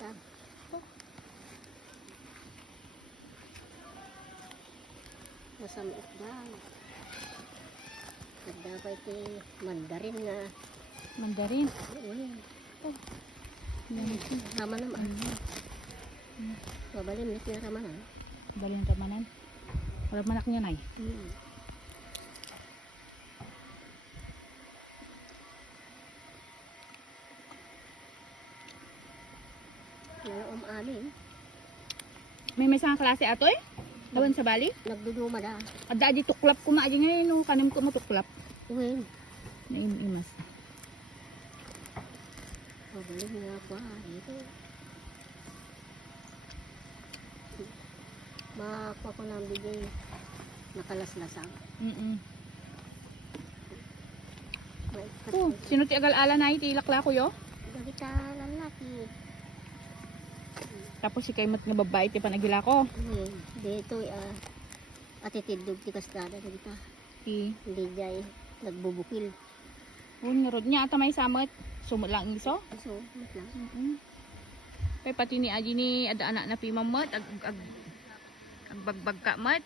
ka. Masamit na. Dapat mandarin na. Mandarin. Uy. Oh. Rama naman. Mabalim na siya ramanan. Balin ramanan. Walang manak niya nay. Yung amin. May isang klase atoy? Dawan sa bali? Nagduduma da. Adda di tuklap ko maaji ngayon no kanim ko mo tuklap. Uy. Na imas. Mabalim nga ako. Ito. Makuha ko ng bigay. Nakalaslasang. Oh, sino ti agal-ala na iti ilakla ko yo? Dagi ka lalaki. Tapos si kaymat nga babae ti panagila ko. Uy. Dito atitidog ti kastada. Dagi ka. Hindi jay. Nagbubukil. Oh, ngarod niya ata may samot. Sumot lang iso. So, wait lang. Kay pati ni aji ni ada anak na pimamot ag bagbag ka mat.